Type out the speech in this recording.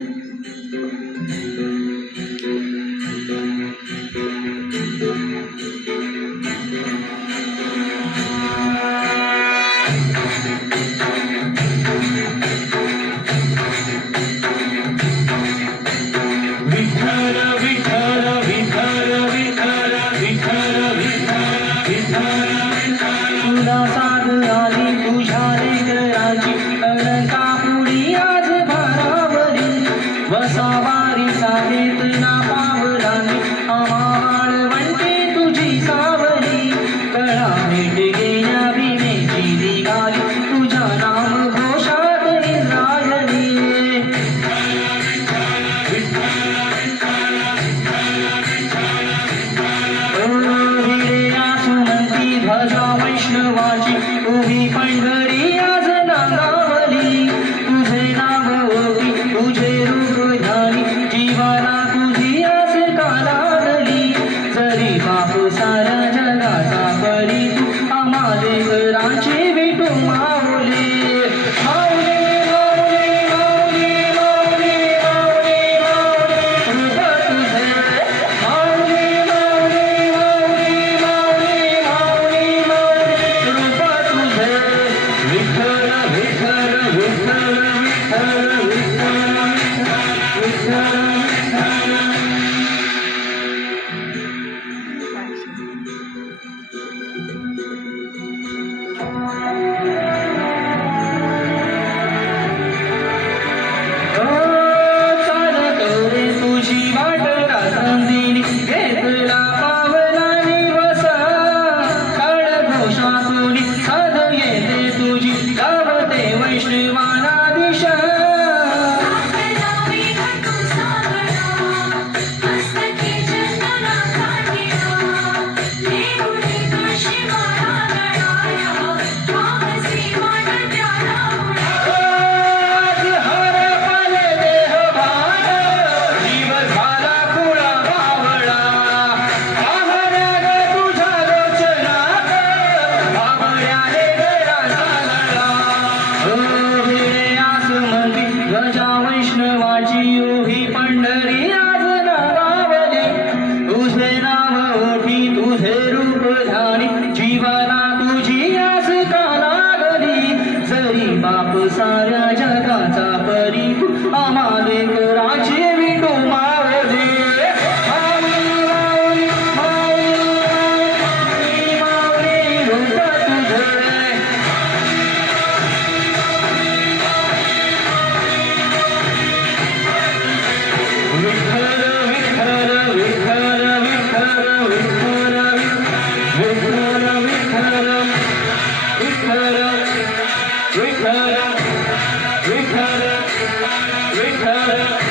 विठ्ठल विठ्ठल विठ्ठल विठ्ठल विठ्ठल विठ्ठल विठ्ठल तुला साध आली तुझ्या लेकराची अलंकापुरी आज भारावरी वसावारी साधेत ना पावलांनी आम्हाळ म्हणते तुझी सावरी कळा भेट घेण्या विनेची निघाली तुझ्या नाम घोषात इंद्रायणी ध्वजा वैष्णवाची उभी पंढरी आज नागावली तुझे नाव ओवी तुझे रूप ध्यानी जीवाला तुझी आस का लागली जरी बाप साऱ्या जगाचा परी तू आम्हा लेकरांची भेटू माऊली माऊली माऊली माऊली माऊली माऊली माऊली रूप तुझे माऊली माऊली माऊली माऊली माऊली रूप तुझे विठ्ठल विठ्ठल विठ्ठल विठ्ठल विठ्ठल विठ्ठल चालत रे तुझी वाट रात्रंदिनी घेतला पावलानी वसा काळ घोषातुनी साध येते तुझी गावते वैष्णवाना दिशा ध्वजा वैष्णवाची उभी पंढरी आज नागावली तुझे नाव ओठी तुझे रूप ध्यानी जीवाला तुझी आस का लागली जरी बाप साऱ्या जगाचा परी तू आम्हा लेकराची विटू मावली माऊली माऊली माऊली माऊली रूप तुझे विठ्ठल विठ्ठल विठ्ठल विठ्ठल विठ्ठल विठ्ठल विठ्ठल विठ्ठल विठ्ठल विठ्ठल विठ्ठल